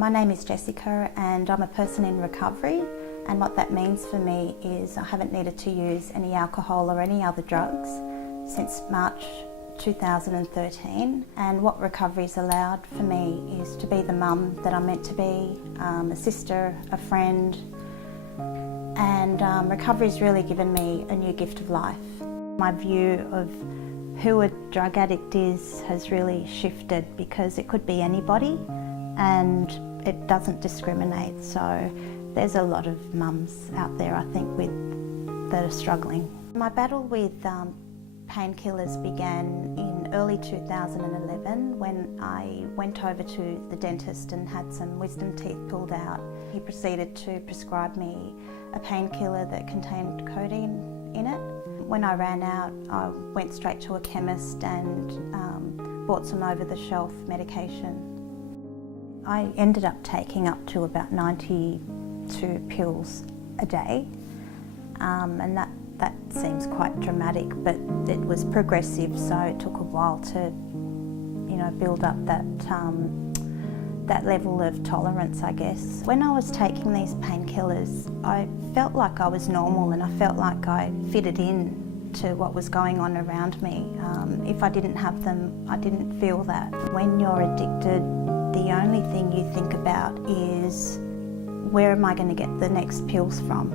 My name is Jessica and I'm a person in recovery, and what that means for me is I haven't needed to use any alcohol or any other drugs since March 2013, and what recovery's allowed for me is to be the mum that I'm meant to be, a sister, a friend, and recovery's really given me a new gift of life. My view of who a drug addict is has really shifted because it could be anybody and it doesn't discriminate. So there's a lot of mums out there, I think, that are struggling. My battle with painkillers began in early 2011 when I went over to the dentist and had some wisdom teeth pulled out. He proceeded to prescribe me a painkiller that contained codeine in it. When I ran out, I went straight to a chemist and bought some over-the-shelf medication. I ended up taking up to about 92 pills a day, and that seems quite dramatic, but it was progressive, so it took a while to, build up that level of tolerance, I guess. When I was taking these painkillers, I felt like I was normal and I felt like I fitted in to what was going on around me. If I didn't have them, I didn't feel that. When you're addicted, the only thing you think about is where am I going to get the next pills from,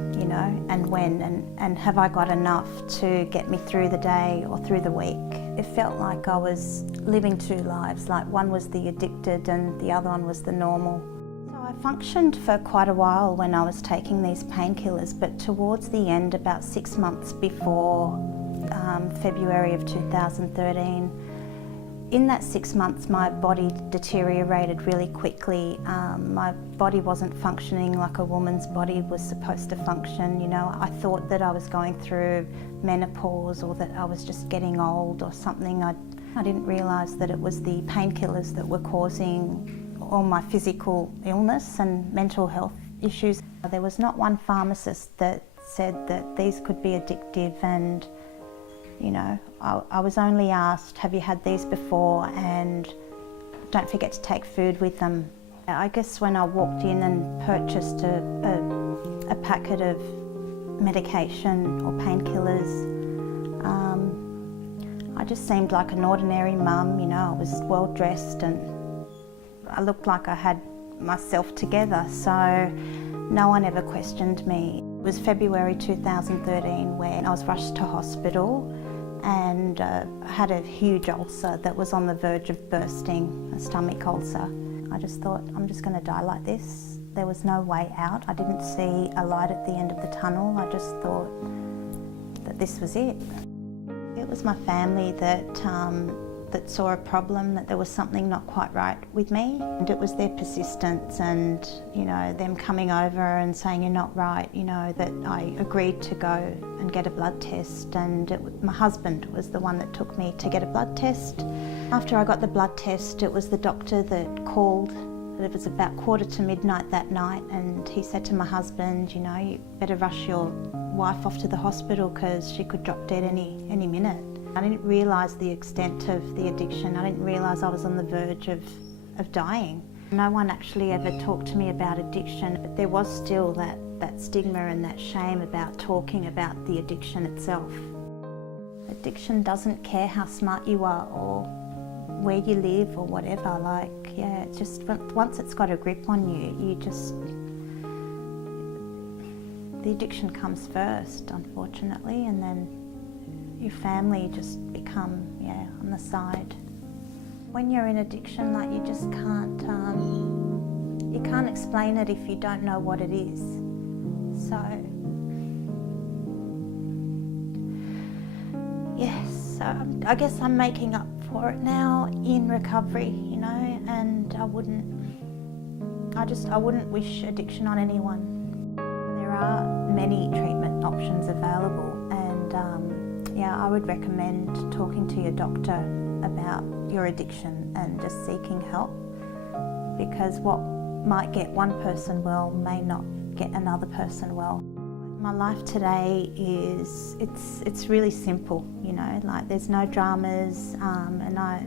and when, and have I got enough to get me through the day or through the week. It felt like I was living two lives, like one was the addicted and the other one was the normal. So I functioned for quite a while when I was taking these painkillers, but towards the end, about 6 months before February of 2013, in that 6 months, my body deteriorated really quickly. My body wasn't functioning like a woman's body was supposed to function. I thought that I was going through menopause or that I was just getting old or something. I didn't realise that it was the painkillers that were causing all my physical illness and mental health issues. There was not one pharmacist that said that these could be addictive, and I was only asked, have you had these before, and don't forget to take food with them. I guess when I walked in and purchased a packet of medication or painkillers, I just seemed like an ordinary mum. I was well dressed and I looked like I had myself together, so no one ever questioned me. It was February 2013 when I was rushed to hospital and had a huge ulcer that was on the verge of bursting, a stomach ulcer. I just thought, I'm just going to die like this. There was no way out. I didn't see a light at the end of the tunnel. I just thought that this was it. It was my family that saw a problem, that there was something not quite right with me. And it was their persistence and, them coming over and saying, you're not right, that I agreed to go and get a blood test. And my husband was the one that took me to get a blood test. After I got the blood test, it was the doctor that called. It was about midnight that night, and he said to my husband, you better rush your wife off to the hospital because she could drop dead any minute. I didn't realise the extent of the addiction. I didn't realise I was on the verge of dying. No one actually ever talked to me about addiction, but there was still that stigma and that shame about talking about the addiction itself. Addiction doesn't care how smart you are or where you live or whatever. It's just once it's got a grip on you, the addiction comes first, unfortunately, and then your family just become, on the side. When you're in addiction, you just can't, you can't explain it if you don't know what it is. So, yes, I guess I'm making up for it now in recovery, and I wouldn't wish addiction on anyone. There are many treatment options available, and I would recommend talking to your doctor about your addiction and just seeking help, because what might get one person well may not get another person well. My life today is, it's really simple, you know, like there's no dramas, and I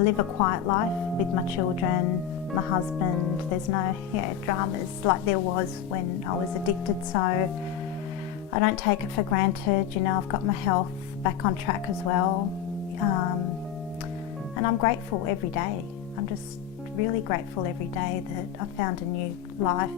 live a quiet life with my children, my husband. There's no dramas like there was when I was addicted, so I don't take it for granted. You know, I've got my health back on track as well, and I'm grateful every day. I'm just really grateful every day that I found a new life.